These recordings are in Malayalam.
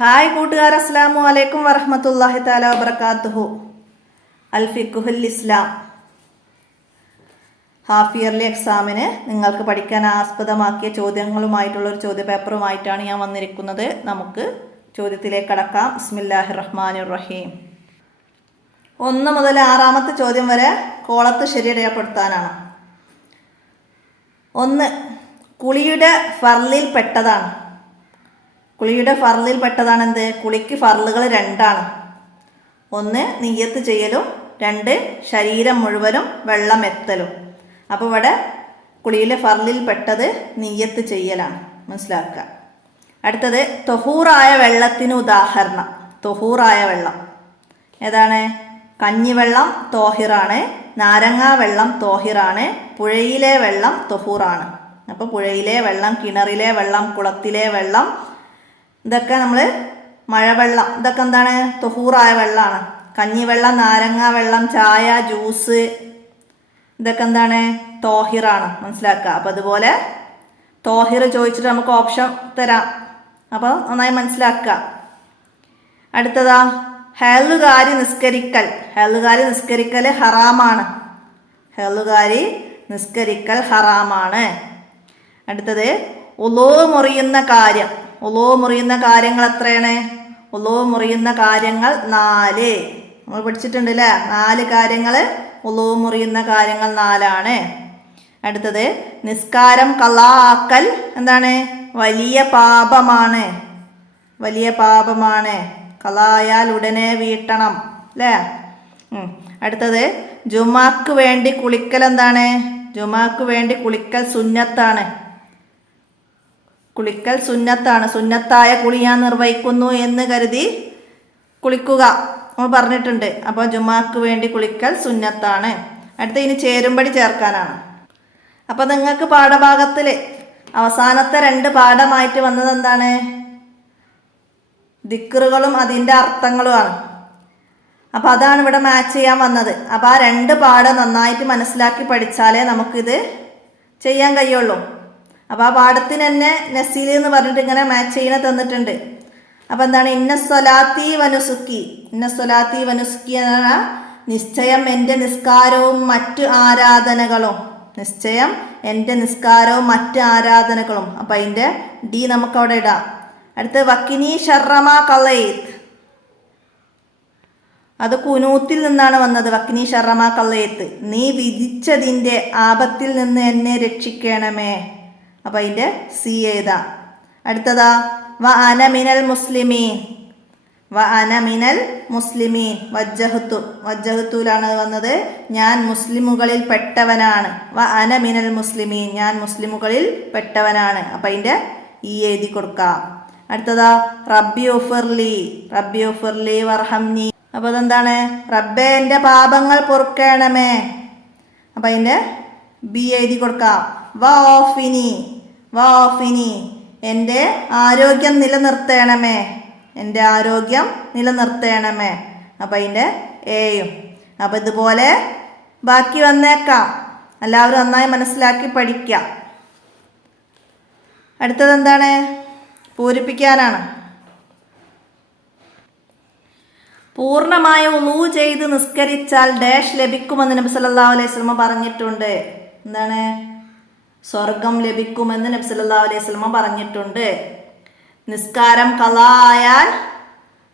ഹായ് കൂട്ടുകാർ, അസ്സലാമു അലൈക്കും വറഹ്മത്തുള്ളാഹി തആല വബറകാതുഹു. അൽ ഫിഖ്ഹുൽ ഇസ്ലാം ഹാഫ് ഇയർലി എക്സാമിന് നിങ്ങൾക്ക് പഠിക്കാൻ ആസ്പദമാക്കിയ ചോദ്യങ്ങളുമായിട്ടുള്ള ഒരു ചോദ്യ പേപ്പറുമായിട്ടാണ് ഞാൻ വന്നിരിക്കുന്നത്. നമുക്ക് ചോദ്യത്തിലേക്ക് കടക്കാം. ബിസ്മില്ലാഹിർ റഹ്മാനിർ റഹീം. 1 മുതൽ 6ാമത്തെ ചോദ്യം വരെ കോളത്ത് ശരിയടയാപ്പെടുത്താനാണ്. 1. കുളിയുടെ ഫർളിൽ പെട്ടതാണ്. കുളിയുടെ ഫർളിൽ പെട്ടതാണ് എന്ത്? കുളിക്ക് ഫർളുകൾ 2ആണ്. 1 നിയ്യത്ത് ചെയ്യലും, 2 ശരീരം മുഴുവനും വെള്ളം എത്തലും. അപ്പോൾ ഇവിടെ കുളിയിലെ ഫർളിൽ പെട്ടത് നിയ്യത്ത് ചെയ്യലാണ്, മനസ്സിലാക്കുക. അടുത്തത് തൊഹൂറായ വെള്ളത്തിന് ഉദാഹരണം. തൊഹൂറായ വെള്ളം ഏതാണ്? കഞ്ഞിവെള്ളം തോഹിറാണ്, നാരങ്ങാ വെള്ളം തോഹിറാണ്, പുഴയിലെ വെള്ളം തൊഹൂറാണ്. അപ്പോൾ പുഴയിലെ വെള്ളം, കിണറിലെ വെള്ളം, കുളത്തിലെ വെള്ളം, ഇതൊക്കെ നമ്മൾ മഴവെള്ളം, ഇതൊക്കെ എന്താണ്? തൊഹൂറായ വെള്ളമാണ്. കഞ്ഞിവെള്ളം, നാരങ്ങാ വെള്ളം, ചായ, ജ്യൂസ്, ഇതൊക്കെ എന്താണ്? തോഹിറാണ്, മനസ്സിലാക്കുക. അപ്പോൾ അതുപോലെ തോഹിർ ചോദിച്ചിട്ട് നമുക്ക് ഓപ്ഷൻ തരാം, അപ്പോൾ നന്നായി മനസ്സിലാക്കുക. അടുത്തതാ ഹേളുകാരി നിസ്കരിക്കൽ. ഹേളുകാരി നിസ്കരിക്കൽ ഹറാമാണ്. ഹേളുകാരി നിസ്കരിക്കൽ ഹറാമാണ്. അടുത്തത് ഉളൂ മുറിയുന്ന കാര്യം. ഉളൂ മുറിയുന്ന കാര്യങ്ങൾ എത്രയാണ്? ഉളൂ മുറിയുന്ന കാര്യങ്ങൾ 4. നമ്മൾ പഠിച്ചിട്ടുണ്ട് അല്ലേ? 4 കാര്യങ്ങൾ, ഉളൂ മുറിയുന്ന കാര്യങ്ങൾ 4ആണ്. അടുത്തത് നിസ്കാരം ഖളാ ആക്കൽ എന്താണ്? വലിയ പാപമാണ്. വലിയ പാപമാണ്. ഖളായാൽ ഉടനെ വീട്ടണം അല്ലേ? അടുത്തത് ജുമാക്ക് വേണ്ടി കുളിക്കൽ എന്താണ്? ജുമാക്ക് വേണ്ടി കുളിക്കൽ സുന്നത്താണ്. കുളിക്കൽ സുന്നത്താണ്. സുന്നത്തായ കുളി ഞാൻ നിർവഹിക്കുന്നു എന്ന് കരുതി കുളിക്കുക നമ്മൾ പറഞ്ഞിട്ടുണ്ട്. അപ്പോൾ ജുമാക്ക് വേണ്ടി കുളിക്കൽ സുന്നത്താണ്. അടുത്ത ഇനി ചേരുംപടി ചേർക്കാനാണ്. അപ്പോൾ നിങ്ങൾക്ക് പാഠഭാഗത്തിൽ അവസാനത്തെ 2 പാഠമായിട്ട് വന്നത് എന്താണ്? ദിക്റുകളും അതിൻ്റെ അർത്ഥങ്ങളുമാണ്. അപ്പോൾ അതാണ് ഇവിടെ മാച്ച് ചെയ്യാൻ വന്നത്. അപ്പോൾ ആ 2 പാഠം നന്നായിട്ട് മനസ്സിലാക്കി പഠിച്ചാലേ നമുക്കിത് ചെയ്യാൻ കഴിയുള്ളൂ. അപ്പോൾ ആ പാഠത്തിന് തന്നെ നസീൽ എന്ന് പറഞ്ഞിട്ട് ഇങ്ങനെ മാച്ച് ചെയ്യുന്ന തന്നിട്ടുണ്ട്. അപ്പോൾ എന്താണ്? ഇന്ന സ്വലാത്തി വനുസുക്കി. ഇന്ന സ്വലാത്തി വനുസുക്കി എന്ന നിശ്ചയം എൻ്റെ നിസ്കാരവും മറ്റു ആരാധനകളും. നിശ്ചയം എൻ്റെ നിസ്കാരവും മറ്റ് ആരാധനകളും. അപ്പം അതിൻ്റെ ഡി നമുക്ക് അവിടെ ഇടാം. അടുത്ത് വക്കിനി ഷർറമ കളയത്. അത് കുനൂത്തിൽ നിന്നാണ് വന്നത്. വക്കിനി ഷർറമ കളയത്ത്. നീ വിധിച്ചതിൻ്റെ ആപത്തിൽ നിന്ന് എന്നെ രക്ഷിക്കണമേ. അപ്പം അതിൻ്റെ സി എഴുതാം. അടുത്തതാ വ അന മിനൽ മുസ്ലിമീൻ. വ അന മിനൽ മുസ്ലിമീൻ. വജ്ജഹത്തു. വജ്ജഹത്തുലാണ് വന്നത്. ഞാൻ മുസ്ലിമുകളിൽ പെട്ടവനാണ്. വ അന മിനൽ മുസ്ലിമീൻ. ഞാൻ മുസ്ലിമുകളിൽ പെട്ടവനാണ്. അപ്പം അതിൻ്റെ ഈ എഴുതി കൊടുക്കാം. അടുത്തതാ റബ്ബി ഉഫിർലി. റബ്ബി ഉഫിർലി വർഹംനി. അപ്പോൾ അതെന്താണ്? റബ്ബേ എൻ്റെ പാപങ്ങൾ പൊറുക്കണമേ. അപ്പം അതിൻ്റെ ബി എഴുതി കൊടുക്കാം. വഓഫിനി. വഓഫിനി. എൻ്റെ ആരോഗ്യം നിലനിർത്തണമേ. എൻ്റെ ആരോഗ്യം നിലനിർത്തണമേ. അപ്പം അതിൻ്റെ എയും. അപ്പം ഇതുപോലെ ബാക്കി വന്നേക്കാം. എല്ലാവരും നന്നായി മനസ്സിലാക്കി പഠിക്കുക. അടുത്തത് എന്താണ്? പൂരിപ്പിക്കാനാണ്. പൂർണ്ണമായ ഉളൂ ചെയ്ത് നിസ്കരിച്ചാൽ ഡാഷ് ലഭിക്കുമെന്ന് നബി സല്ലല്ലാഹു അലൈഹി വസല്ലം പറഞ്ഞിട്ടുണ്ട്. എന്താണ്? സ്വർഗം ലഭിക്കുമെന്ന് നബി സല്ലല്ലാഹു അലൈഹി വസല്ലം പറഞ്ഞിട്ടുണ്ട്. നിസ്കാരം ഖളാ ആയാൽ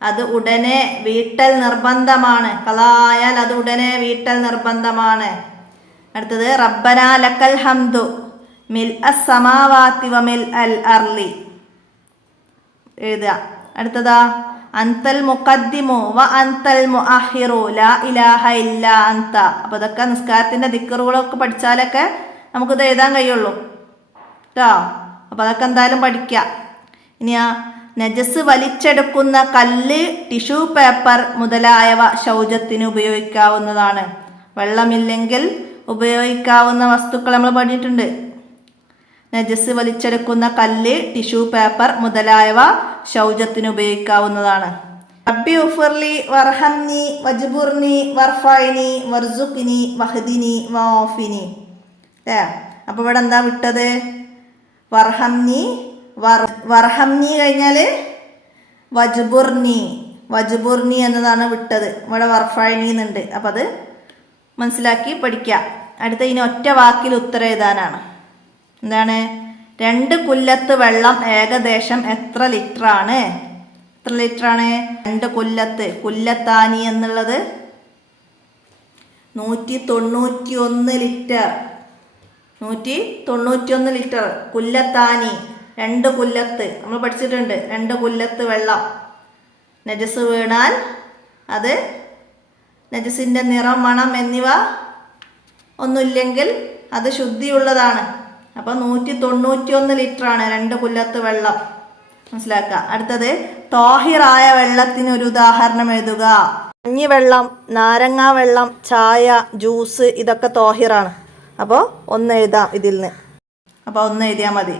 അത് ഉടനെ വീട്ടൽ നിർബന്ധമാണ്. ഖളാ ആയാൽ അത് ഉടനെ വീട്ടൽ നിർബന്ധമാണ്. അടുത്തത് റബ്ബനാ ലക്കൽ ഹംദു മിൽ അസ് സമാവാതി വ മിൽ അൽ അർളി എഴുതുക. അടുത്തതാ അൻതൽ മുഖദ്ദിമു വ അൻതൽ മുഅഖിറു ലാ ഇലാഹ ഇല്ലാ അൻത. അപ്പോൾ ഇതൊക്കെ നിസ്കാരത്തിൻ്റെ ദിക്റുകളൊക്കെ പഠിച്ചാലൊക്കെ നമുക്കിത് എഴുതാൻ കഴിയുള്ളൂ കേട്ടോ. അപ്പോൾ അതൊക്കെ എന്തായാലും പഠിക്കാം. ഇനി ആ നജസ് വലിച്ചെടുക്കുന്ന കല്ല്, ടിഷ്യൂ പേപ്പർ മുതലായവ ശൗചത്തിന് ഉപയോഗിക്കാവുന്നതാണ്. വെള്ളമില്ലെങ്കിൽ ഉപയോഗിക്കാവുന്ന വസ്തുക്കൾ നമ്മൾ പഠിച്ചിട്ടുണ്ട്. നജസ് വലിച്ചെടുക്കുന്ന കല്ല്, ടിഷ്യൂ പേപ്പർ മുതലായവ ശൗചത്തിന് ഉപയോഗിക്കാവുന്നതാണ്. റബ്ബി ഉഫിർലി വർഹംനി വജ്ബുർനി വർഫഅനി വർസുഖ്നി വഹ്ദിനി വആഫിനി. അല്ലേ? അപ്പോൾ ഇവിടെ എന്താ വിട്ടത്? വർഹംനി. വർഹംനി കഴിഞ്ഞാൽ വജ്ബുർനി. വജ്ബുർനി എന്നതാണ് വിട്ടത്. ഇവിടെ വർഫഅനി എന്നുണ്ട്. അപ്പം അത് മനസ്സിലാക്കി പഠിക്കുക. അടുത്ത ഇനി ഒറ്റ വാക്കിൽ ഉത്തരം എഴുതാനാണ്. എന്താണ്? 2 കുല്ലത്ത് വെള്ളം ഏകദേശം എത്ര ലിറ്ററാണ്? എത്ര ലിറ്ററാണ്? 2 കുല്ലത്ത്. കുല്ലത്താനി എന്നുള്ളത് 191 ലിറ്റർ. 191 ലിറ്റർ. കുല്ലത്താനി 2 കുല്ലത്ത്. നമ്മൾ പഠിച്ചിട്ടുണ്ട് 2 കുല്ലത്ത് വെള്ളം. നജസ് വീണാൽ അത് നജസിൻ്റെ നിറം, മണം എന്നിവ ഒന്നുമില്ലെങ്കിൽ അത് ശുദ്ധിയുള്ളതാണ്. അപ്പം 191 ലിറ്ററാണ് 2 കുല്ലത്ത് വെള്ളം. മനസ്സിലാക്കുക. അടുത്തത് ത്വാഹിറായ വെള്ളത്തിന് ഒരു ഉദാഹരണം എഴുതുക. കഞ്ഞിവെള്ളം, നാരങ്ങാ വെള്ളം, ചായ, ജ്യൂസ് ഇതൊക്കെ ത്വാഹിറാണ്. അപ്പോൾ 1 എഴുതാം ഇതിൽ നിന്ന്. അപ്പോൾ 1 എഴുതിയാൽ മതി.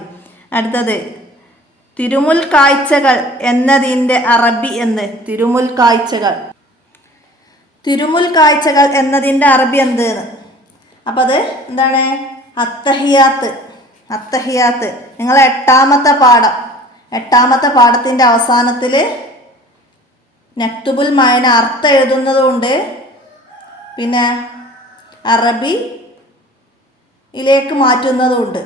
അടുത്തത് തിരുമുൽ കാഴ്ചകൾ എന്നതിൻ്റെ അറബി എന്ന്. തിരുമുൽ കാഴ്ചകൾ. തിരുമുൽ കാഴ്ചകൾ എന്നതിൻ്റെ അറബി എന്ത്? അപ്പം അത് എന്താണ്? അത്തഹിയാത്ത്. അത്തഹിയാത്ത്. നിങ്ങൾ 8ാമത്തെ പാഠം, 8ാമത്തെ പാഠത്തിൻ്റെ അവസാനത്തിൽ നക്തുബുൽ മഅന അർത്ഥം എഴുതുന്നതുകൊണ്ട് പിന്നെ അറബിയിലേക്ക് മാറ്റുന്നതുമുണ്ട്.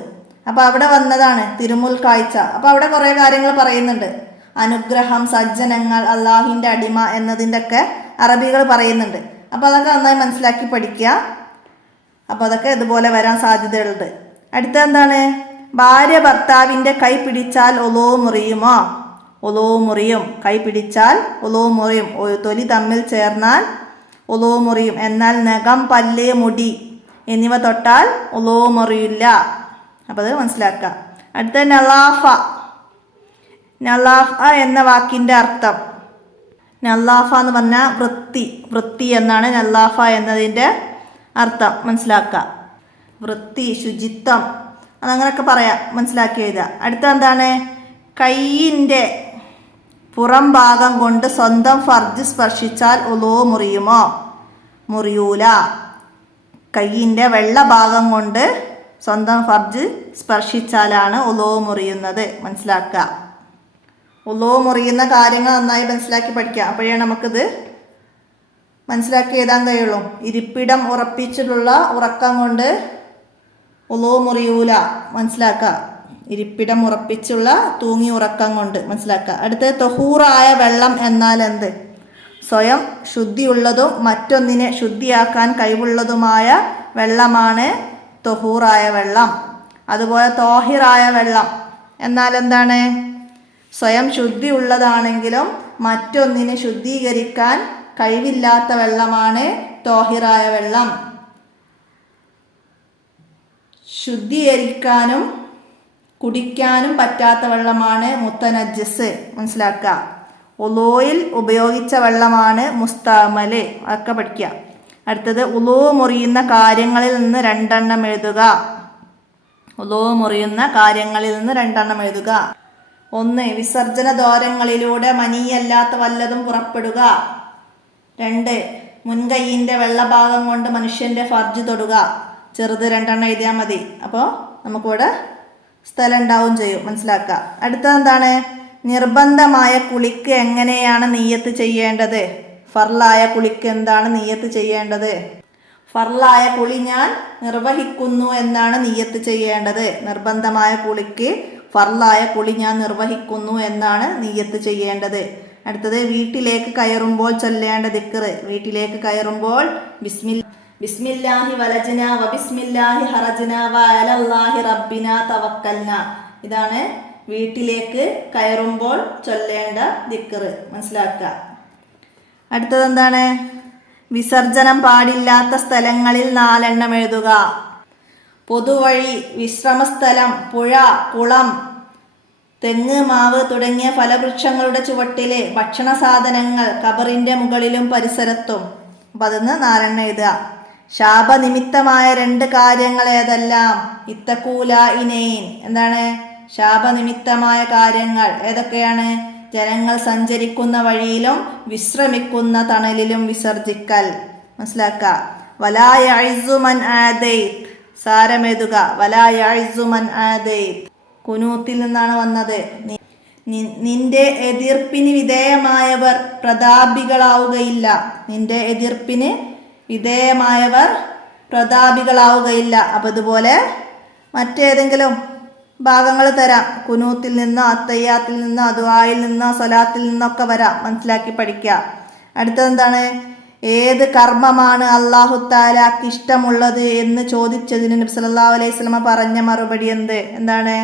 അപ്പോൾ അവിടെ വന്നതാണ് തിരുമുൽ കാഴ്ച. അപ്പോൾ അവിടെ കുറേ കാര്യങ്ങൾ പറയുന്നുണ്ട്. അനുഗ്രഹം, സജ്ജനങ്ങൾ, അള്ളാഹിൻ്റെ അടിമ എന്നതിൻ്റെ ഒക്കെ അറബികൾ പറയുന്നുണ്ട്. അപ്പോൾ അതൊക്കെ നന്നായി മനസ്സിലാക്കി പഠിക്കുക. അപ്പോൾ അതൊക്കെ ഇതുപോലെ വരാൻ സാധ്യതയുണ്ട്. അടുത്ത എന്താണ്? ഭാര്യ ഭർത്താവിൻ്റെ കൈ പിടിച്ചാൽ ഒലോ മുറിയുമോ? ഒലോ മുറിയും. കൈ പിടിച്ചാൽ ഒലോ മുറിയും. തൊലി തമ്മിൽ ചേർന്നാൽ ഒലോ മുറിയും. എന്നാൽ നഖം, പല്ല്, മുടി എന്നിവ തൊട്ടാൽ ഒലോ മുറിയില്ല. അപ്പോൾ അത് മനസ്സിലാക്കുക. അടുത്ത നലാഫ. നലാഫ എന്ന വാക്കിൻ്റെ അർത്ഥം. നലാഫ എന്ന് പറഞ്ഞാൽ വൃത്തി. വൃത്തി എന്നാണ് നലാഫ എന്നതിൻ്റെ അർത്ഥം. മനസ്സിലാക്കുക. വൃത്തി, ശുചിത്വം അതങ്ങനെയൊക്കെ പറയാം. മനസ്സിലാക്കി എഴുതുക. അടുത്ത എന്താണ്? കൈയിൻ്റെ പുറം ഭാഗം കൊണ്ട് സ്വന്തം ഫർജ് സ്പർശിച്ചാൽ ഒലോ മുറിയുമോ? മുറിയൂല. കൈയിൻ്റെ വെള്ള ഭാഗം കൊണ്ട് സ്വന്തം ഫർജ് സ്പർശിച്ചാലാണ് ഒലോ മുറിയുന്നത്. മനസ്സിലാക്കുക. ഒലോ മുറിയുന്ന കാര്യങ്ങൾ നന്നായി മനസ്സിലാക്കി പഠിക്കുക. അപ്പോഴേ നമുക്കിത് മനസ്സിലാക്കി എഴുതാൻ കഴിയുള്ളൂ. ഇരിപ്പിടം ഉറപ്പിച്ചിട്ടുള്ള ഉറക്കം കൊണ്ട് ഒലോ മുറിയൂല. മനസ്സിലാക്കുക. ഇരിപ്പിടം ഉറപ്പിച്ചുള്ള തൂങ്ങി ഉറക്കം കൊണ്ട്. മനസ്സിലാക്കുക. അടുത്ത തൊഹൂറായ വെള്ളം എന്നാൽ എന്ത്? സ്വയം ശുദ്ധിയുള്ളതും മറ്റൊന്നിനെ ശുദ്ധിയാക്കാൻ കഴിവുള്ളതുമായ വെള്ളമാണ് തൊഹൂറായ വെള്ളം. അതുപോലെ ത്വാഹിറായ വെള്ളം എന്നാൽ എന്താണ്? സ്വയം ശുദ്ധിയുള്ളതാണെങ്കിലും മറ്റൊന്നിനെ ശുദ്ധീകരിക്കാൻ കഴിവില്ലാത്ത വെള്ളമാണ് ത്വാഹിറായ വെള്ളം. ശുദ്ധീകരിക്കാനും കുടിക്കാനും പറ്റാത്ത വെള്ളമാണ് മുത്തനജ്ജസ്. മനസ്സിലാക്കുക. ഉളൂയിൽ ഉപയോഗിച്ച വെള്ളമാണ് മുസ്തഅമല്. അതൊക്കെ പഠിക്കുക. അടുത്തത് ഉളൂ മുറിയുന്ന കാര്യങ്ങളിൽ നിന്ന് 2 എണ്ണം എഴുതുക. ഉളൂ മുറിയുന്ന കാര്യങ്ങളിൽ നിന്ന് 2 എണ്ണം എഴുതുക. 1. വിസർജന ദ്വാരങ്ങളിലൂടെ മനീയല്ലാത്ത വല്ലതും പുറപ്പെടുക. 2. മുൻകൈയിൻ്റെ വെള്ളഭാഗം കൊണ്ട് മനുഷ്യൻ്റെ ഫർജ് തൊടുക. ചെറുത് 2 എണ്ണം എഴുതിയാൽ മതി. അപ്പോൾ നമുക്കിവിടെ സ്ഥലം ഉണ്ടാവും ചെയ്യും. മനസ്സിലാക്കുക. അടുത്തത് എന്താണ്? നിർബന്ധമായ കുളിക്ക് എങ്ങനെയാണ് നിയ്യത്ത് ചെയ്യേണ്ടത്? ഫർലായ കുളിക്ക് എന്താണ് നിയ്യത്ത് ചെയ്യേണ്ടത്? ഫർലായ കുളി ഞാൻ നിർവഹിക്കുന്നു എന്നാണ് നിയ്യത്ത് ചെയ്യേണ്ടത്. നിർബന്ധമായ കുളിക്ക് ഫർലായ കുളി ഞാൻ നിർവഹിക്കുന്നു എന്നാണ് നിയ്യത്ത് ചെയ്യേണ്ടത്. അടുത്തത് വീട്ടിലേക്ക് കയറുമ്പോൾ ചൊല്ലേണ്ട ദിക്ർ. വീട്ടിലേക്ക് കയറുമ്പോൾ ബിസ്മില്ലാഹി വലജ്ന വ ബിസ്മില്ലാഹി ഹറജ്ന വ അലല്ലാഹി റബ്ബിന തവക്കൽന. ഇതാണ് വീട്ടിലേക്ക് കയറുമ്പോൾ ചൊല്ലേണ്ട ദിക്ർ. മനസ്സിലാക്കുക. അടുത്തത് എന്താണ്? വിസർജനം പാടില്ലാത്ത സ്ഥലങ്ങളിൽ 4 എണ്ണം എഴുതുക. പൊതുവഴി, വിശ്രമസ്ഥലം, പുഴ, കുളം, തെങ്ങ്, മാവ് തുടങ്ങിയ ഫലവൃക്ഷങ്ങളുടെ ചുവട്ടിലെ ഭക്ഷണ സാധനങ്ങൾ, ഖബറിൻ്റെ മുകളിലും പരിസരത്തും. അപ്പം അതിന്ന് 4 എണ്ണം എഴുതുക. ശാപനിമിത്തമായ 2 കാര്യങ്ങൾ ഏതെല്ലാം? ഇത്തഖൂല ഇനൈൻ. എന്താണ് ശാപനിമിത്തമായ കാര്യങ്ങൾ? ഏതൊക്കെയാണ്? ജനങ്ങൾ സഞ്ചരിക്കുന്ന വഴിയിലും വിശ്രമിക്കുന്ന തണലിലും വിസർജിക്കൽ. മനസ്സിലാക്കുക. വലാ യഇസു മൻ ആദൈത്. സാരമെഴുതുക. വലാ യഇസു മൻ ആദൈത്. കുനൂത്തിൽ നിന്നാണ് വന്നത്. നിന്റെ എതിർപ്പിന് വിധേയമായവർ പ്രതാപികളാവുകയില്ല. നിന്റെ എതിർപ്പിന് വിധേയമായവർ പ്രതാപികളാവുകയില്ല. അപ്പം ഇതുപോലെ മറ്റേതെങ്കിലും ഭാഗങ്ങൾ തരാം. കുനൂത്തിൽ നിന്നോ അത്തയ്യാത്തിൽ നിന്നോ ദുആയിൽ നിന്നോ സ്വലാത്തിൽ നിന്നൊക്കെ വരാം. മനസ്സിലാക്കി പഠിക്കുക. അടുത്തതെന്താണ്? ഏത് കർമ്മമാണ് അല്ലാഹു തആലക്ക് ഇഷ്ടമുള്ളത് എന്ന് ചോദിച്ചതിന് നബി സല്ലല്ലാഹു അലൈഹി വസല്ലമ പറഞ്ഞ മറുപടി എന്താണ്?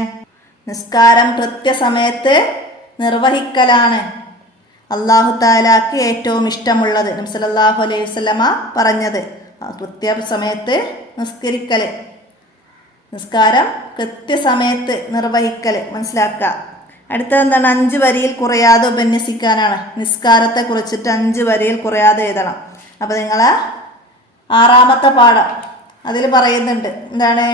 നിസ്കാരം കൃത്യസമയത്ത് നിർവഹിക്കലാണ് അല്ലാഹു തആലക്ക് ഏറ്റവും ഇഷ്ടമുള്ളത്. നബി സല്ലല്ലാഹു അലൈഹി വസല്ലമ പറഞ്ഞത് കൃത്യസമയത്ത് നിസ്കരിക്കല്, നിസ്കാരം കൃത്യസമയത്ത് നിർവഹിക്കല് മനസ്സിലാക്കുക. അടുത്തതെന്താണ്? 5 വരിയിൽ കുറയാതെ ഉപന്യസിക്കാനാണ്. നിസ്കാരത്തെ കുറിച്ചിട്ട് 5 വരിയിൽ കുറയാതെ എഴുതണം. അപ്പം നിങ്ങൾ 6ാമത്തെ പാഠം അതിൽ പറയുന്നുണ്ട് എന്താണ്?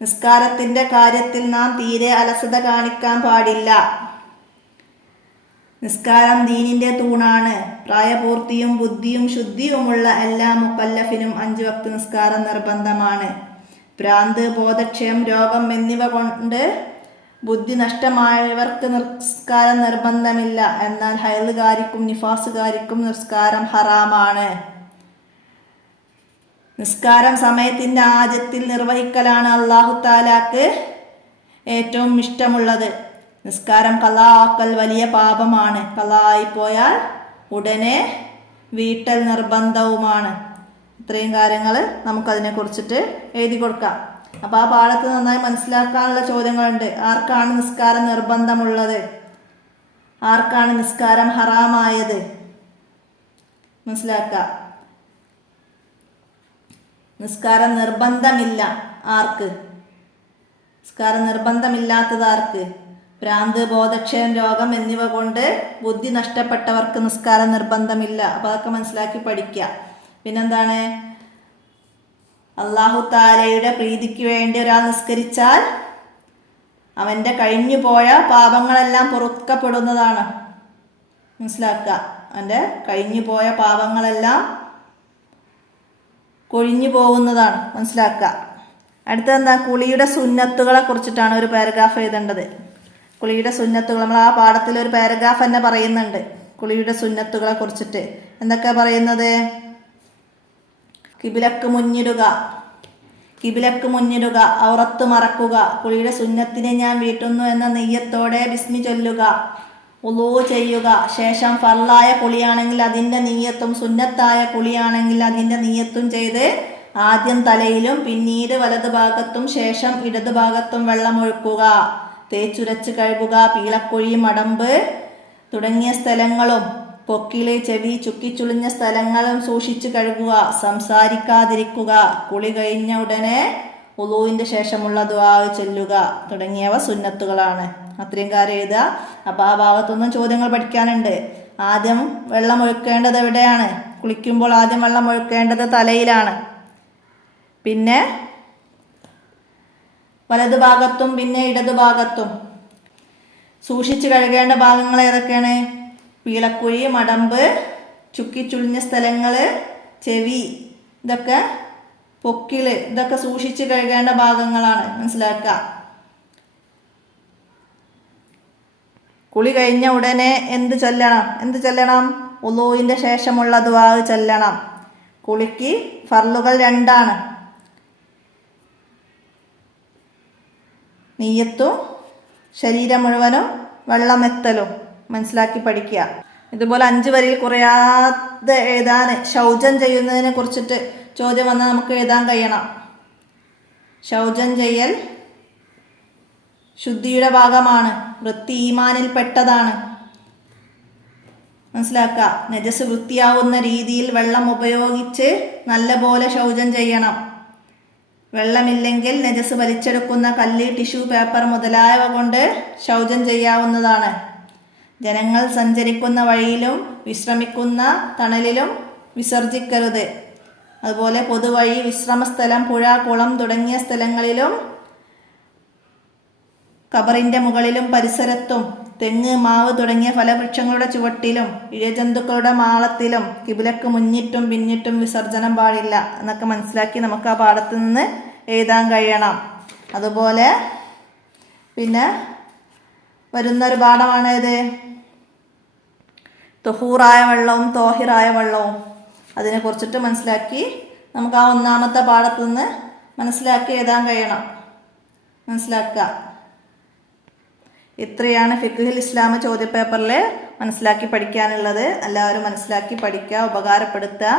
നിസ്കാരത്തിൻ്റെ കാര്യത്തിൽ നാം തീരെ അലസത കാണിക്കാൻ പാടില്ല. നിസ്കാരം ദീനിൻ്റെ തൂണാണ്. പ്രായപൂർത്തിയും ബുദ്ധിയും ശുദ്ധിയുമുള്ള എല്ലാ മുക്കല്ലഫിനും 5 വക്ത് നിസ്കാരം നിർബന്ധമാണ്. ഭ്രാന്ത്, ബോധക്ഷയം, രോഗം എന്നിവ കൊണ്ട് ബുദ്ധി നഷ്ടമായവർക്ക് നിസ്കാരം നിർബന്ധമില്ല. എന്നാൽ ഹൈലുകാരിക്കും നിഫാസുകാരിക്കും നിസ്കാരം ഹറാമാണ്. നിസ്കാരം സമയത്തിൻ്റെ ആദ്യത്തിൽ നിർവഹിക്കലാണ് അല്ലാഹു തആലക്ക് ഏറ്റവും ഇഷ്ടമുള്ളത്. നിസ്കാരം ഖളാ ആക്കൽ വലിയ പാപമാണ്. ഖളാ ആയിപ്പോയാൽ ഉടനെ വീട്ടൽ നിർബന്ധവുമാണ്. ഇത്രയും കാര്യങ്ങൾ നമുക്കതിനെ കുറിച്ചിട്ട് എഴുതി കൊടുക്കാം. അപ്പോൾ ആ പാഠത്ത് നന്നായി മനസ്സിലാക്കാനുള്ള ചോദ്യങ്ങളുണ്ട്. ആർക്കാണ് നിസ്കാരം നിർബന്ധമുള്ളത്? ആർക്കാണ് നിസ്കാരം ഹറാമായത്? മനസ്സിലാക്കുക. നിസ്കാരം നിർബന്ധമില്ല ആർക്ക്? നിസ്കാരം നിർബന്ധമില്ലാത്തത് ആർക്ക്? ഭ്രാന്ത്, ബോധക്ഷയം, രോഗം എന്നിവ കൊണ്ട് ബുദ്ധി നഷ്ടപ്പെട്ടവർക്ക് നിസ്കാരം നിർബന്ധമില്ല. അപ്പോൾ അതൊക്കെ മനസ്സിലാക്കി പഠിക്കുക. പിന്നെന്താണ്? അല്ലാഹു തആലയുടെ പ്രീതിക്ക് വേണ്ടി ഒരാൾ നിസ്കരിച്ചാൽ അവൻ്റെ കഴിഞ്ഞു പോയ പാപങ്ങളെല്ലാം പൊറുക്കപ്പെടുന്നതാണ്. മനസ്സിലാക്കുക. അവൻ്റെ കഴിഞ്ഞു പോയ പാപങ്ങളെല്ലാം കൊഴിഞ്ഞു പോകുന്നതാണ്. മനസ്സിലാക്കുക. അടുത്തതെന്താ? കുളിയുടെ സുന്നത്തുകളെ കുറിച്ചിട്ടാണ് ഒരു പാരഗ്രാഫ് എഴുതേണ്ടത്. കുളിയുടെ സുന്നത്തുകൾ നമ്മൾ ആ പാഠത്തിൽ ഒരു പാരഗ്രാഫ് തന്നെ പറയുന്നുണ്ട്. കുളിയുടെ സുന്നത്തുകളെ കുറിച്ചിട്ട് എന്തൊക്കെയാണ് പറയുന്നത്? കിബിലക്ക് മുന്നിടുക, കിബിലക്ക് മുന്നിടുക, ഔറത്ത് മറക്കുക, കുളിയുടെ സുന്നത്തിനെ ഞാൻ വീട്ടുന്നു എന്ന നെയ്യത്തോടെ ബിസ്മി ചൊല്ലുക, ഉളൂ ചെയ്യുക, ശേഷം ഫർളായ കുളിയാണെങ്കിൽ അതിൻ്റെ നീയത്തും സുന്നത്തായ കുളിയാണെങ്കിൽ അതിൻ്റെ നീയത്തും ചെയ്ത് ആദ്യം തലയിലും പിന്നീട് വലതുഭാഗത്തും ശേഷം ഇടതുഭാഗത്തും വെള്ളമൊഴുക്കുക, തേച്ചുരച്ച് കഴുകുക, പീളക്കുഴി, മടമ്പ് തുടങ്ങിയ സ്ഥലങ്ങളും പൊക്കിള്, ചെവി, ചുക്കിച്ചുളിഞ്ഞ സ്ഥലങ്ങളും സൂക്ഷിച്ച് കഴുകുക, സംസാരിക്കാതിരിക്കുക, കുളി കഴിഞ്ഞ ഉടനെ ഉളൂവിൻ്റെ ശേഷമുള്ള ദുആ ചൊല്ലുക തുടങ്ങിയവ സുന്നത്തുകളാണ്. അത്രയും കാര്യം എഴുതുക. അപ്പോൾ ആ ഭാഗത്തൊന്നും ചോദ്യങ്ങൾ പഠിക്കാനുണ്ട്. ആദ്യം വെള്ളം ഒഴുക്കേണ്ടത് എവിടെയാണ്? കുളിക്കുമ്പോൾ ആദ്യം വെള്ളം ഒഴുക്കേണ്ടത് തലയിലാണ്. പിന്നെ വലതുഭാഗത്തും പിന്നെ ഇടതുഭാഗത്തും. സൂക്ഷിച്ച് കഴുകേണ്ട ഭാഗങ്ങൾ ഏതൊക്കെയാണ്? പീളക്കുഴി, മടമ്പ്, ചുക്കിച്ചുളിഞ്ഞ സ്ഥലങ്ങൾ, ചെവി, ഇതൊക്കെ പൊക്കിള്, ഇതൊക്കെ സൂക്ഷിച്ച് കഴുകേണ്ട ഭാഗങ്ങളാണ്. മനസ്സിലാക്കുക. കുളി കഴിഞ്ഞ ഉടനെ എന്ത് ചൊല്ലണം? ഉളൂവിൻ്റെ ശേഷമുള്ള ദുആ ചൊല്ലണം. കുളിക്ക് ഫർളുകൾ 2ആണ്. നിയ്യത്തും ശരീരം മുഴുവനും വെള്ളമെത്തലും. മനസ്സിലാക്കി പഠിക്കുക. ഇതുപോലെ 5 വരിയിൽ കുറയാതെ എഴുതാൻ ശൗചം ചെയ്യുന്നതിനെ കുറിച്ചിട്ട് ചോദ്യം വന്നാൽ നമുക്ക് എഴുതാൻ കഴിയണം. ശൗചം ചെയ്യൽ ശുദ്ധിയുടെ ഭാഗമാണ്. വൃത്തി ഈമാനിൽ പെട്ടതാണ്. മനസ്സിലാക്കുക. നജസ് വൃത്തിയാവുന്ന രീതിയിൽ വെള്ളം ഉപയോഗിച്ച് നല്ലപോലെ ശൗചം ചെയ്യണം. വെള്ളമില്ലെങ്കിൽ നജസ് വലിച്ചെടുക്കുന്ന കല്ല്, ടിഷ്യൂ പേപ്പർ മുതലായവ കൊണ്ട് ശൗചം ചെയ്യാവുന്നതാണ്. ജനങ്ങൾ സഞ്ചരിക്കുന്ന വഴിയിലും വിശ്രമിക്കുന്ന തണലിലും വിസർജിക്കരുത്. അതുപോലെ പൊതുവഴി, വിശ്രമസ്ഥലം, പുഴ, കുളം തുടങ്ങിയ സ്ഥലങ്ങളിലും ഖബറിൻ്റെ മുകളിലും പരിസരത്തും തെങ്ങ്, മാവ് തുടങ്ങിയ ഫലവൃക്ഷങ്ങളുടെ ചുവട്ടിലും ഇഴജന്തുക്കളുടെ മാളത്തിലും കിബിലക്ക് മുന്നിട്ടും പിന്നിട്ടും വിസർജനം പാടില്ല എന്നൊക്കെ മനസ്സിലാക്കി നമുക്ക് ആ പാഠത്തിൽ നിന്ന് എഴുതാൻ കഴിയണം. അതുപോലെ പിന്നെ വരുന്നൊരു പാഠമാണ് ഏത്? തുഹൂറായ വെള്ളവും തോഹിറായ വെള്ളവും. അതിനെ കുറിച്ചിട്ട് മനസ്സിലാക്കി നമുക്ക് ആ ഒന്നാമത്തെ പാഠത്തു നിന്ന് മനസ്സിലാക്കി എഴുതാൻ കഴിയണം. മനസ്സിലാക്കുക. ഇത്രയാണ് ഫിഖ്ഹുൽ ഇസ്ലാം ചോദ്യപേപ്പറിൽ മനസ്സിലാക്കി പഠിക്കാനുള്ളത്. എല്ലാവരും മനസ്സിലാക്കി പഠിക്കുക, ഉപകാരപ്പെടുത്തുക.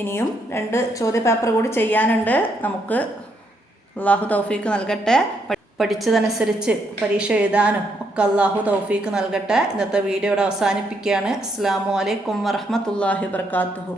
ഇനിയും 2 ചോദ്യപേപ്പർ കൂടി ചെയ്യാനുണ്ട്. നമുക്ക് അള്ളാഹു തൗഫീക്ക് നൽകട്ടെ. പഠിച്ചതനുസരിച്ച് പരീക്ഷ എഴുതാനും ഒക്കെ അള്ളാഹു തൗഫീക്ക് നൽകട്ടെ. ഇന്നത്തെ വീഡിയോ ഇവിടെ അവസാനിപ്പിക്കുകയാണ്. അസ്സലാമു അലൈക്കും വറഹ്മത്തുള്ളാഹി വബറകാതുഹു.